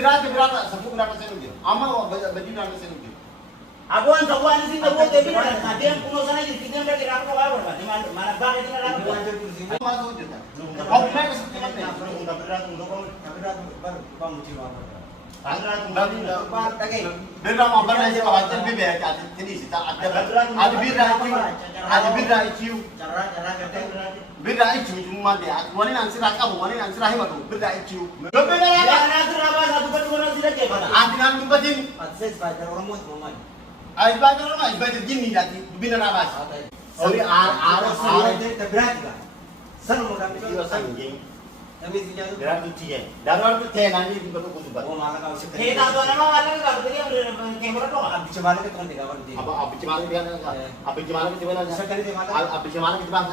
Berapa sabuk berapa saya nunggu? Ama baju berapa saya nunggu? Abuan kawan sih tahu tapi nanti yang pulau sana di sini mereka kira apa kabar pak? Di mana bang itu nggak ada. Masuk je tak? Kau main ke sini mana? Nggak berat untuk kau. baru kamu cium apa? Berat Bar lagi. Berapa mau balik je kawan jadi biar ada sini sih tak ada birra itu. Cara kata. Birra itu cuma dia. Wani nanti rakam, wani nanti rahim aku. Birra itu. Lebih dari nanti apa satu kedua nanti lagi apa? Anti nanti batin. Akses pada orang muat momen. Ay batin orang, batin gini jadi. Bina nabas. Oh ini Berat juga. Sana mau kami Iyo sangging. kami sini aku. Dalam tu tiga. Dalam tu tiga nanti kita tu kusubat. Oh makan kau sekali. Kita tuh nama mana nggak betul ya kamera doang. Abis cemana kita kan tidak kawan dia. Apa cemara dia kan? Apa cemara kita mana? Sekali dia mana? Apa cemara kita mana?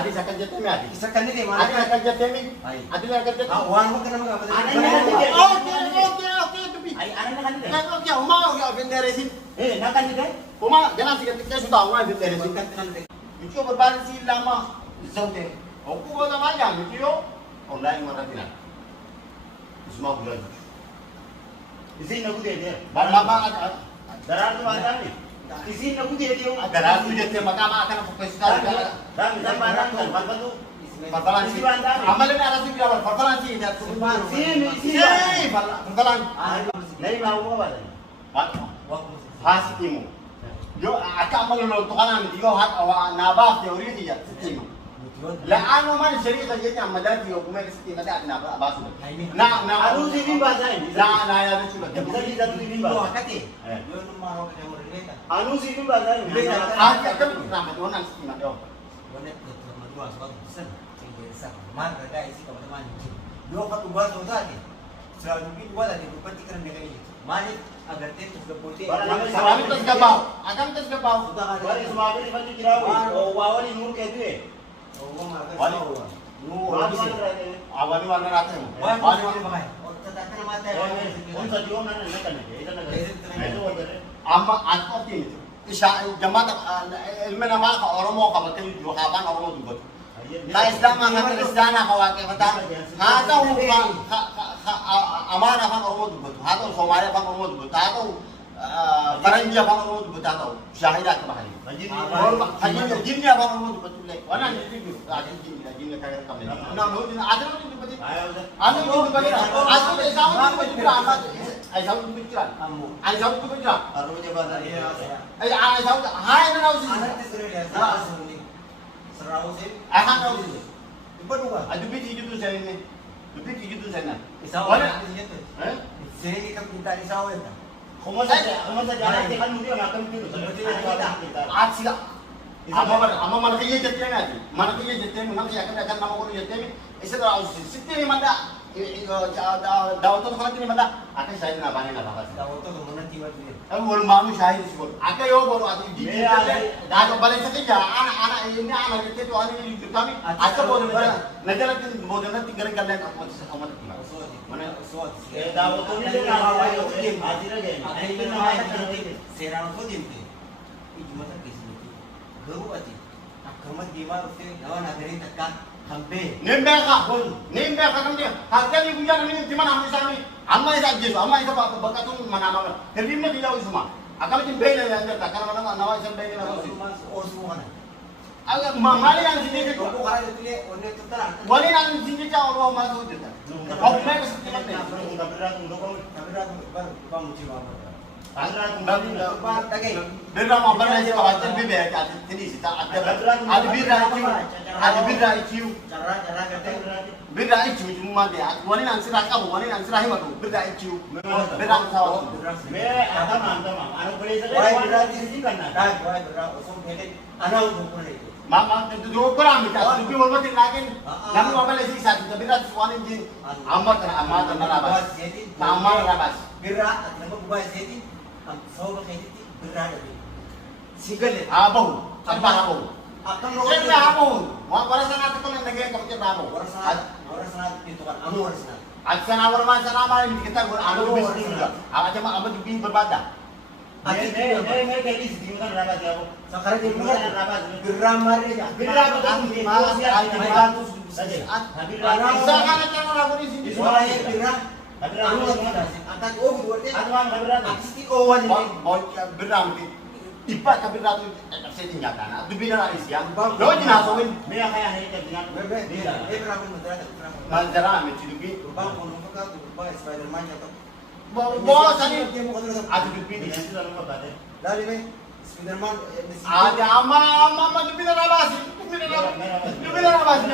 Adi sakan jatuh ni adi. Sekali dia mana? Adi akan jatuh ni. Adi akan jatuh. Ah, wan mo kenapa enggak betul? Okey, tepi. Ay anak kan ini. Kan okey, umah ya beneresin. Nakan ini. Umah jangan sikit kita sudah umah beneresin. Bukan kan dia. Itu berbalik si lama zaute. Aku kata macam itu online mana tidak. Semua bulan. Di sini aku dia. Mama Darah tu ada ni. Di sini aku dia. agar aku jadi makam akan fokus sekali. Dan barang kan tu. Perbalansi. Amalnya ada sih biar perbalansi dia. Sini perbalansi. Dari mau apa tadi? Hasimu. Yo akan malu tukanan tiga hat awak nabah teori dia setimu. La anu man syariah jadi amadati yo kumai setimu ada nabah basu. Aduh sini bahasa ini. Na ya itu lah. Bisa dijatuh ini Yo bahasa. kati. Yo nomor kita mau relate. Anu sini bahasa ini. Hati akan ramai tuan nang setimu yo. Bonet betul madua sebab sen. Tinggi besar. Man ada isi teman-teman. Yo kat ubah tu tadi. Selalu bikin ubah tadi berpatikan mereka ini. Malik agar tentu kepote. Kami terus gabau. Akan terus gabau. Bari semua ini bantu kirawi. Oh wawani nur kayak itu. Oh marah. Wali. Awani warna rata. Wali pakai. Oh tetapi mata. Unsa dia mana nak kan? Itu wajar. Amma aku tin. Isya jamaah ilmu nama orang mau kamu kan juga kapan orang mau juga. Nah Islam angkat Islam aku pakai kata. Hata orang amana kan orang mau juga. Hata Somalia kan orang mau juga. Hata Paranjia kan orang mau juga. Hata syahidat kembali. Haji jinnya kan orang mau juga. Mana itu? Jinnya kayak kami. Nah, ada orang juga. Ada orang juga. Ada Islam juga amat. Aisyah itu pikiran. Aisyah itu pikiran. Aduh dia bahasa ini. Aisyah itu hai na nausi. Anak itu sudah dia serau sih. Akan nausi. Ibu dua. Adu biti itu saya ini. Biti itu saya. Isau. Mana? Eh? Sini kita minta isau ya. Kau saja anak kan mungkin akan itu. Asyik. Ama mana kaya jatuh ni? Mana kaya jatuh ni? Mana kaya akan nama kau jatuh ni? Isa dah nausi. Sikit ni mana? Daun tu kalau ni mana? Akan saya nak bani nak apa? Tahu tu mana tiba dia. Kamu baru malu syahid sih. Akan yo baru adu jiji. Dah balik saja. Anak ini anak itu tu anak ini kami. Akan baru negara itu baru nanti tinggal amat amat. Mana suat. Daun tu ni dia apa yo? Aji lagi. Ini nama itu serang tu dia. Ini mata kisah. Guru aja. Akamat gimana tu? Lawan negeri tekan. Hampir. Nimba kami dia. Harga ni punya ni di mana kami. Amma isa jesu, amma isa bakat tu mana mana. Jadi ni dia semua. Akan macam bela yang ada. Karena mana nama isa bela nama tu. Oh semua mana? Agak mali yang sini tu. Kau kalau itu dia, orang itu terang. Wali yang sini jauh orang masuk je. Kau main ke sini mana? Enggak berat untuk kau. Tapi dah baru kamu cium apa? Bar lagi. Berapa mau balik je kawan jadi biar ada sini sih. Ada birra itu. Cara kata. Birra itu cuma dia. Wani nanti rakam, wani nanti rahim aku. Birra itu. Birra sawah. Me ada mana? Anu boleh saja. Wah berat di di sini sini kan? kan? Dah, wah berat. Usung hebat. Anak untuk pun itu. Mama itu dua orang kita. Tapi walaupun lagi, kami mau balik sini satu. Tapi dah suami je. Amat dan rabas. Amat rabas. Berat, nampak buat jadi. Sahaja kayak itu berat lagi. Single. Abu, apa abu? Akan Kita abu. Mau pada sana tu kan negara kami kita abu. orang sangat itu kan. Anu orang sangat. Aksana orang sana mana kita guna abu bisnis juga. Awak cuma abu juga berbeda. Me kayak di sini kan rapat ya bu. Sekarang dia bukan beramar aja. Berat betul. Mas, Saja. Bisa kan kita orang di sini. Soalnya berat. Anu akan oh dua deh. Anu man kabirado. Artisti oh wani. Mau berang di ipat kabir ratu saya tinggal tanah. Tu bina lagi siang. Lo jina soin. Mea kaya ni ka dingan. Bebe. Eh berapa mudah tak berapa. Manjara ame cidubi. Bang kono ka tu ba Spider-Man ya to. Bawa sani. Dia mau kata. Adu dubi ni. Dingan sila mo ba de. Dari be Spider-Man Ada ama dubi na rabasi. Dubi na rabasi.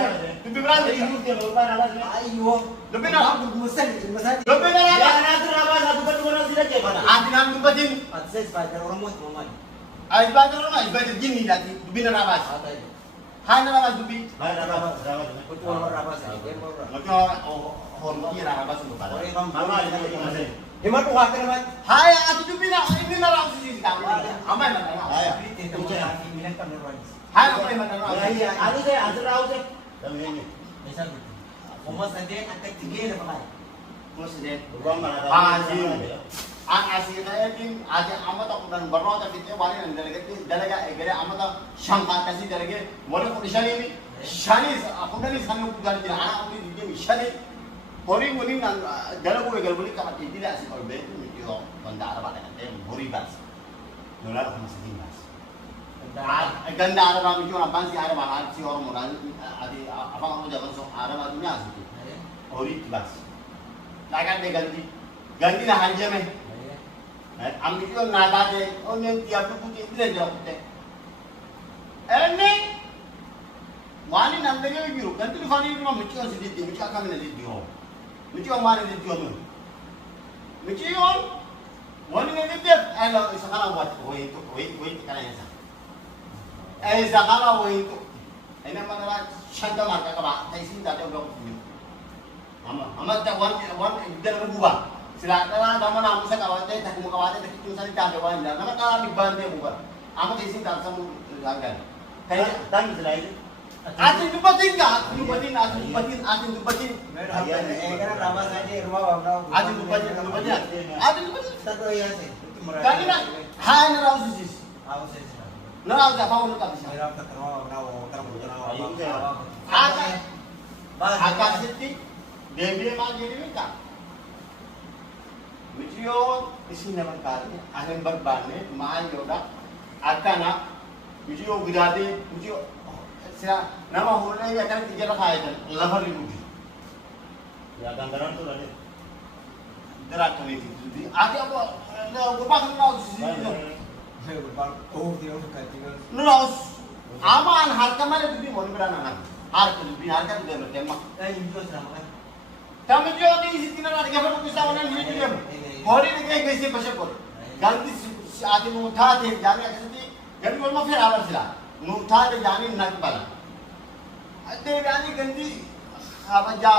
Dubi berang di. Ibu dia ba na ba. ayo. Dubi na. Musan musan. Dubi na Ya rabasi. na tu na ba sa bukan mo na sila ke ba na. Adi nan dubatin. Artisti Spider orang mau teman. Ay bagar na ibadir gini dati. Dubi na rabasi. Ada itu. Hai na rabasi dubi. Ba na ba sa ba. Betul orang apa sih? Dia mau. Macam hormati na rabasi mo pala. Orang kamu Ama ni ka masay. Hemat tuh hati naman. Hai atu dubi na ini na rabasi si kamu. Amai na. Aya. Itu yang bilang kan orang. Hai ko na na. Anu se answer raw se. Dami ni. Misal gitu. Umas nanti akan tinggi na pakai. Muslim. Bang mana. Ang asli kaya din ate amat ako dan barno ta bitte wali nan dalaga egere amata shanka kasi dalage wala ko shani shani ako dali sanu ku dal dina ana ko di shani hori muni nan dalago egere buli ka ti dila asi korbe mi yo bandara bata kante hori bas nola ko masih bas ganda ara ba mi yo ban si ara ba si hor mo ran adi apa ko jaban so ara ba dunya asi hori bas lagan de ganti na hanje me Ambil itu nada deh, oh yang tiap tu putih itu jauh deh. Ini, wani nanti dia biru, kan tu fani itu mah muncul sedikit, muncul akan menjadi dia. Muncul mana dia dia tu? Muncul, wani nanti dia, sekarang buat, itu kan yang sah. Sekarang itu, ini mana lah, canda marka kaba, tapi sini tak ada orang punya. Amat tak wan dia nak buat. Sila na naman ako sa kawate, tak kumukawate, tak yung salita gawa nila. Nakakalamig ba niya buwan? Ako kasi tak sa lagan. Kaya Dami sila itu. ating dubatin ka, ating dubatin. Karena ramah saja rumah bang. Ating dubatin. Satu ya sih. Kaya na, hai na raw sis. Aku sih. Na raw ka pa ulo ka bisa. Mereka ketemu bang. Akasiti, debi ma gini ka. Video isi naman kali, akan berbanding, maayo dah, akan video gudade, video sila nama hulai ya kan tiga rakyat dan lahar ibu. Ya gandaran tu ada. Derat tu ni, ada apa? Gubah nulaus sini. Oh dia bukan tinggal. Nulaus, aman harga mana tu di mana berana? Harga tu di harga tu dia bertema. Ini juga sama kan. Kami juga di sini ada gambar kisah orang ini dia. Hori ni kaya कैसे बचे बोल गलती से आदमी मुठा दे जाने कैसे गलती बोल में फिर आवाज चला मुठा दे जाने नक बना अते जाने गंदी आवाज जा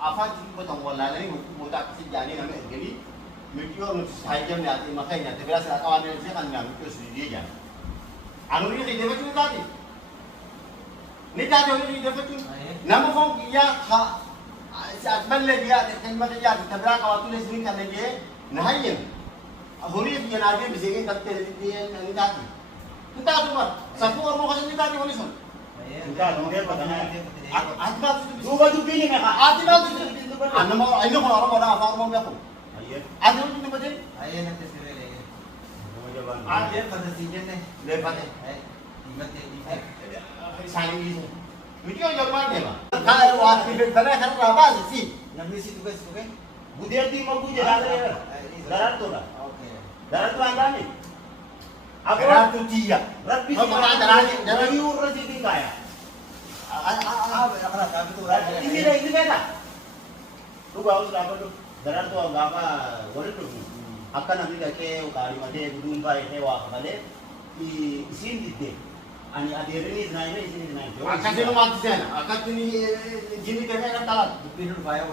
आफा जी को तो बोला नहीं मुठा किसी जाने हमें गली मिट्टी और साइज में आती मकई नहीं आती फिर से आवाज से kan nggak मिट्टी से दिए जाने anu ini dia betul tadi ni tadi ini dia betul nama fong ya saat mana dia kan mana dia tabrak awak tulis ni kan dia nahayem huri dia nabi bisa kan kata dia ni tadi kita tu bar satu orang mau kasih tadi boleh sun Kita dia pada na. ada tu Dua tu pilih nak. ada tu anu mau ini orang mau mau aku Ayat. ada tu betul Ayo nanti sore lagi. Dua jalan. Ada pada season nih. lepas saling ini video yang mana mah kalau waktu itu dah kan apa sih Namanya situ guys, oke? Budiar di mau puja dalam darat tu lah. Oke. Darat tu anda ni. Aku Darat tu dia Rapi Kau pernah darat ni? Darat Dari urus itu kaya. Kami tuh Ini dah ini beda. Tu bagus apa tu? Darat tu apa? Boleh tu. Akan nanti dah ukari made gudumba hewa kembali di sini deh. Ani adirin ini sini naik. Akan sino mati sana akan ini jini kami akan talat Pinur bayar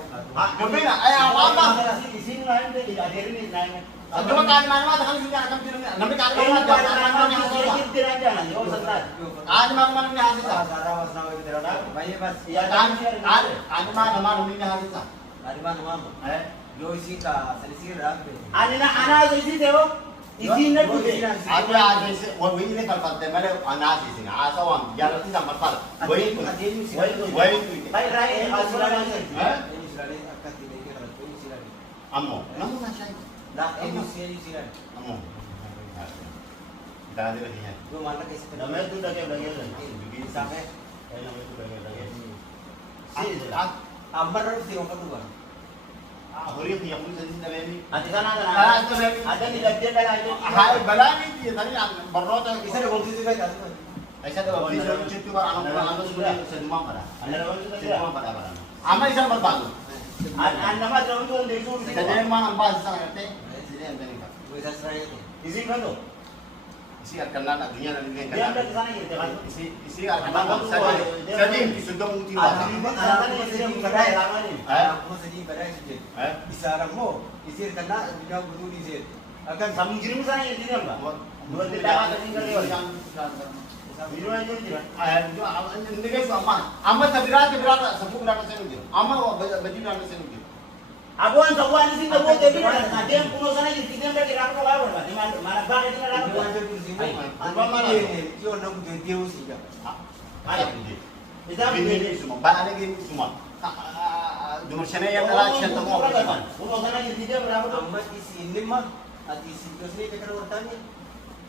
Gabi na ay apa Di sini naik deh. Adirin ini naik. Cuma kali mana kali kita akan sino nabi kali mana jangan Oh, santai. आज मार मार ने हासिल था Cara was nawa gitu ada. Bayar bas. Ya, आज मार मार ने हासिल था Dari mana mama? Yo isi ka selisih rapi. Anak isi dewo. Isi na tu deh. आज आज से वो वही ने कल करते मैंने अनाज इसी ना आसा वाम यार तीन नंबर पर वही वही Baik rai, hasil हैं Ini sudah akan tidak kira itu ini sudah. Ammo. Namu na siya. Nah, ini sih. Ammo. Dali lagi niya. Gua mana kayak seperti Namanya itu dah kayak lagi. sampai Namanya itu lagi. At ambar harus diomong dua. hori yang mungkin sini nabi. Ati sana Ah, itu nabi. ada di dalam dah itu. Hai balani dia tadi ang barrota Bisa ada bongsi juga kan? Aisyah dah bagi saya cuci bar anak sudah sedumang pada. Anda lawan itu Sedumang dah. pada pada. Ama isa berbangun. Anda mah dalam itu dari itu. Jadi memang ambas sangat teh. Jadi yang tadi Pak. Bisa serai itu. Isi kan tu. Isi akan nana dunia dan dunia. Dia ada di sana gitu kan. Isi akan nana. Jadi sudah mungkin Anak ini sedang berkadai lama ni. Eh? Aku sedih berkadai sedih. Eh? Bisa orang mo, isir kena dia bunuh di sini. Akan Sama jirim sana itu dia enggak? Dua tidak ada tinggal dia. Jirim aja jirim. Ini guys ama tabirat sebut berapa sen gitu. Ama baju berapa sen gitu. Abuan kawan di sini kamu jadi ada yang pulau sana di sini ada kira apa lawan Pak? Di mana bah itu ada Dia apa? lanjut di sini. Apa mana? Dia nak dia usi kan. Ada gitu. Bisa Ini semua. Banyak gini semua. Cuma sana yang adalah cerita Pulau ngomong. pulau sana di sini berapa tuh? Amat di sini mah, di sini sini kita bertanya.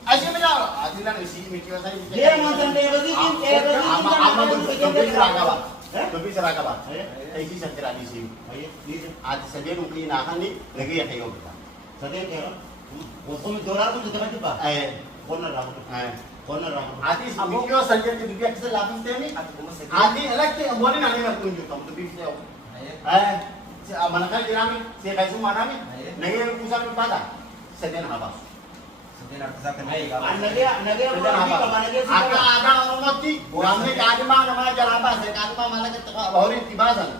Asyik benar. Asyik nak isi mikir saya. Dia mantan dia begini, ama berbisa ragaba. Eh? Berbisa ragaba. Ayah. Isi saya kira di sini. Ayah, di sini. Ada saja mungkin akan ni lagi ya kayo kita. Saya kira. Waktu dolar tu kita coba. Corner lah. Corner lah. Atis mikir saja di biar kita lapis ni. Aku cuma sedih. Adi elak ke boleh nani nak tunjuk kamu tu bisa. Si mana kali kami si kayu mana ni? Lagi pusat pada. Sedih nak apa? Sebenarnya aku sakit nih. Anak dia pergi ke mana dia sih? Ada orang mati. Kami kali mana nama jarabah. Saya kali mana kita bahuri tibasan.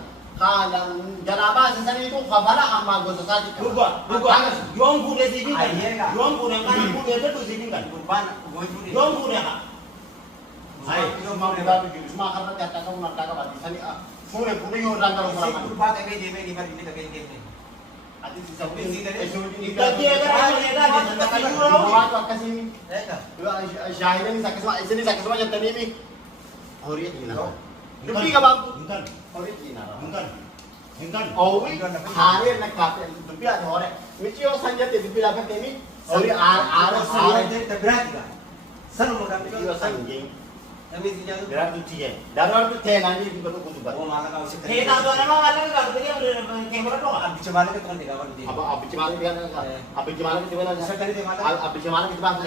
Kalau jarabah sesuatu itu khabara amma gosa saja. Lupa. Juang kuda sini kan? Juang kuda kan? Kuda itu tu sini kan? Kurban, gue itu dia. Juang kuda kan? Hai, semua kita begitu. Semua karena kata kamu nak kata apa? Sini sore puning orang kalau Isi orang. kurban kayak dia di mana ini kayak gini. Adi si sabi Isi dari- Kita dia kan ada kita kayu lawan. Waktu akan sini. Eh dah. Syahidin sakit semua. Sini sakit semua yang tadi ini. Horiat gina. Dupi ka bang? Bukan, Horiat gina. bukan. Oh, hari nak kafe. Dupi ada horiat. Micio sanja te dupi lakat ini. Horiat Saya dari terberat kan. Selalu mau kami Micio sanjing. Kami tidak tuh. Berat tu cie. Dalam tu cie nanti di betul betul betul. Oh makan kau sih. Kita tu nama ada kan? Dia kamera doang. Abi cuma itu kan tidak kawan dia. Apa cemara dia kan? Apa cemara kita mana? Sekali dia mana? Apa cemara kita bahas?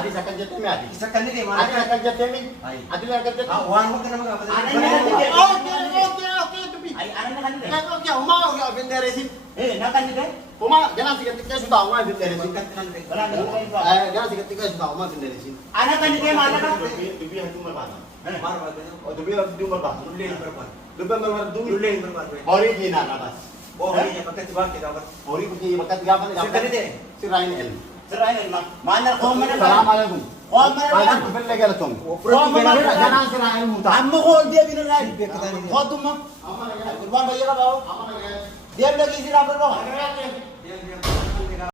Adi sakit jatuh ni adi. Sekali dia Adi mana? sakit jatuh ni. Adi sakit jatuh. Ah, wan mo kenapa enggak Oke tu bi. Ay, anak kan dia. Kan oke, mau ya benderesin. Nakan dia. Uma jangan tiga sudah uma benderesin. Jangan tiga sudah uma benderesin. Anak kan dia mana kan? Dubi yang cuma mana? Mar bagus. Oh dubi yang cuma mana? Lulin berapa? Dubi yang dubi. Lulin berapa? Hori gina nabas. Oh, ini pakai coba kita dapat. Hori punya bakat tiga apa? Sekali deh. Si Rain El. Serahin mana kau mana? Assalamualaikum. Kau mana? Ada kubel lagi lah tong. Jangan si Rain muta. Amma kau dia bina lain. Kita ini. Kau tu mah. Apa lagi? Kurban bayar apa? Apa lagi? Dia lagi istirahat berapa? Ada lagi. Dia